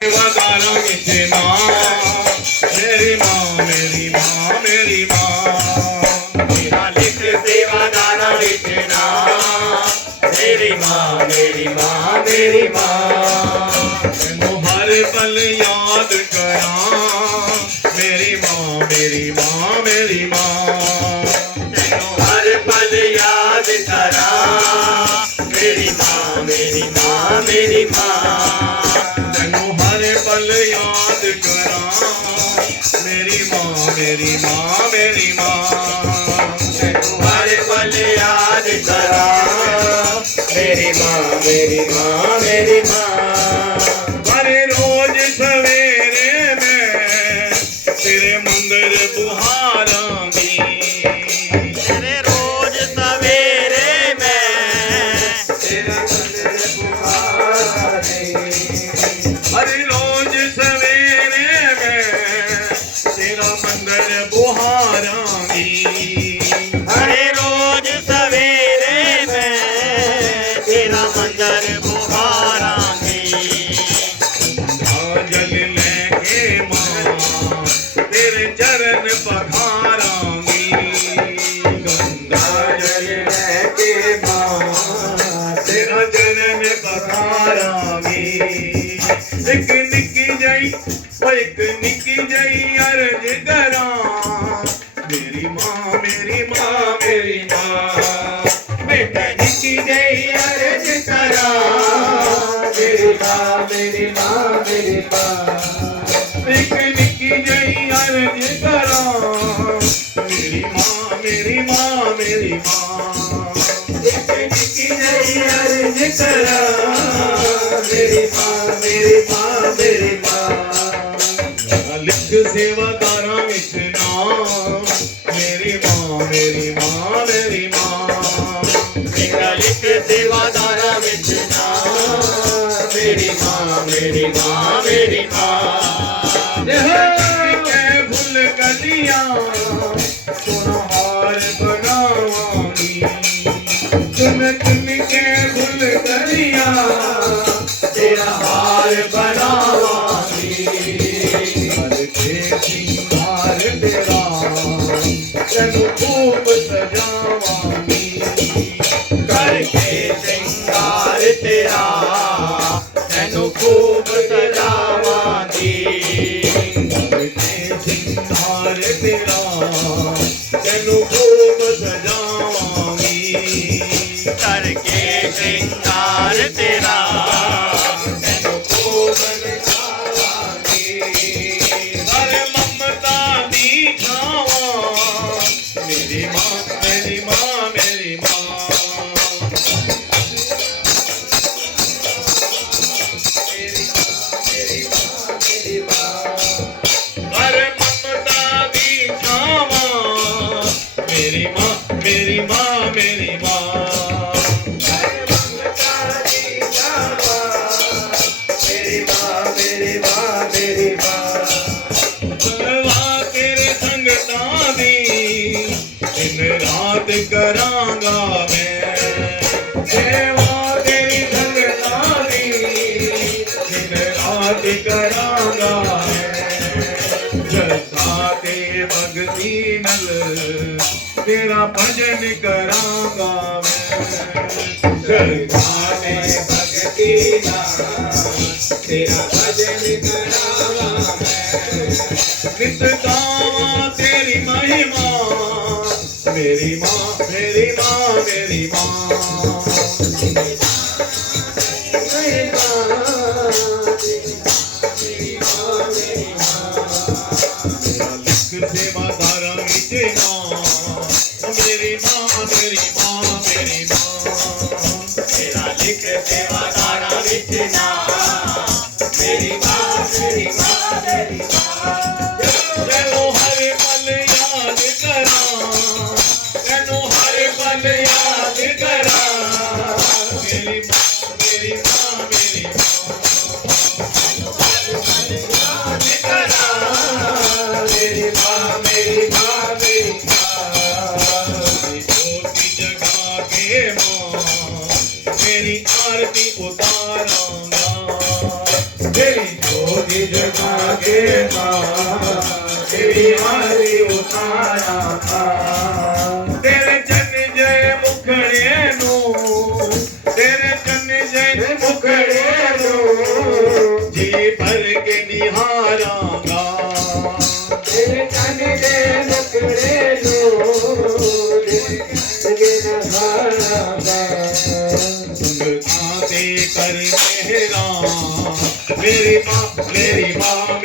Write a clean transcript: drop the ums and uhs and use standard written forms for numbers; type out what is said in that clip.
सेवादारा विच नाम मेरी माँ मेरी माँ मेरी माँ मेरा लिख सेवादारा विच नाम मेरी माँ मेरी माँ मेरी माँ तैनू हर पल याद करा मेरी माँ मेरी माँ मेरी माँ तैनू हर पल याद करा मेरी माँ मेरी माँ मेरी माँ पल याद करा मेरी माँ मेरी माँ मेरी माँ तुम्हारे पल याद करा मेरी माँ मेरी माँ मेरी माँ हर रोज सवेरे में तेरे मंदिर बुहारांगी तेरे रोज सवेरे में तेरे मंदिर बुहारांगी हर रोज सवेरे में तेरा मंदिर बुहारांगी हर रोज सवेरे में तेरा मंदिर बुहारांगी जल लेके माँ तेरे चरण पखारांगी गंगा जल लेके माँ तेरा चरण पखारांगी एक निकी जई अर्ज करा मेरी माँ मेरी माँ मेरी माँ बेटा निकी जई अर्ज करा मेरी माँ मेरी माँ मेरी माँ एक निकी जई अर्ज करा मेरी माँ मेरी माँ मेरी माँ एक निकी जई अर्ज करा मेरी माँ मेरी माँ मेरी माँ लिख सेवादारा विच नाम मेरी माँ मेरी माँ मेरी माँ मेरा लिख सेवादारा विच नाम मेरी माँ मेरी माँ मेरी माँ के फुल कलियां सोना हार बनावांगी चुन के फुल कलियां तेरा हार बनावांगी सिंगार तेरा तैनू खूब सजावांगी करके सिंगार तेरा तैनू खूब सजावांगी करके सिंगार तेरा तैनू खूब सजावांगी करके सिंगार तेरा तैनू खूब मेरी माँ मेरी माँ मेरी माँ मेरी माँ मेरी माँ अरे ममता दी छावा मेरी माँ मेरी माँ मेरी माँ अरे ममता दी छावा मेरी माँ मेरी माँ मेरी माँ बलवा तेरे संगता दी दिन रात करांगा मैं सेवा तेरी संगता दी दिन रात करांगा मैं जलसा ते भगती नल तेरा भजन करांगा मैं जलसा ते भगती नल तेरा भजन करांगा मैं नित गावां तेरी महिमा मेरी माँ मेरी माँ मेरी माँ मेरी माँ मेरी माँ मेरा लिख सेवादारा विच नाम मेरी माँ मेरी माँ मेरी माँ मेरा लिख सेवादारा विच नाम मेरी माँ मेरी माँ मेरी माँ चलो हर पल याद करा तैनू हर पल याद करा मेरी माँ मेरी माँ मेरी याद करा मेरी माँ मेरी माँ मेरी ज्योति जगा के माँ मेरी आरती उतारांगा मेरी निज भागे मां तेरी आरती उतारा तेरे चरण जय मुखड़े नो तेरे चरण जय मुखड़े नो जी भर के निहारांगा तेरे चरण जय मुखड़े नो आते कर मेहरा मेरी माँ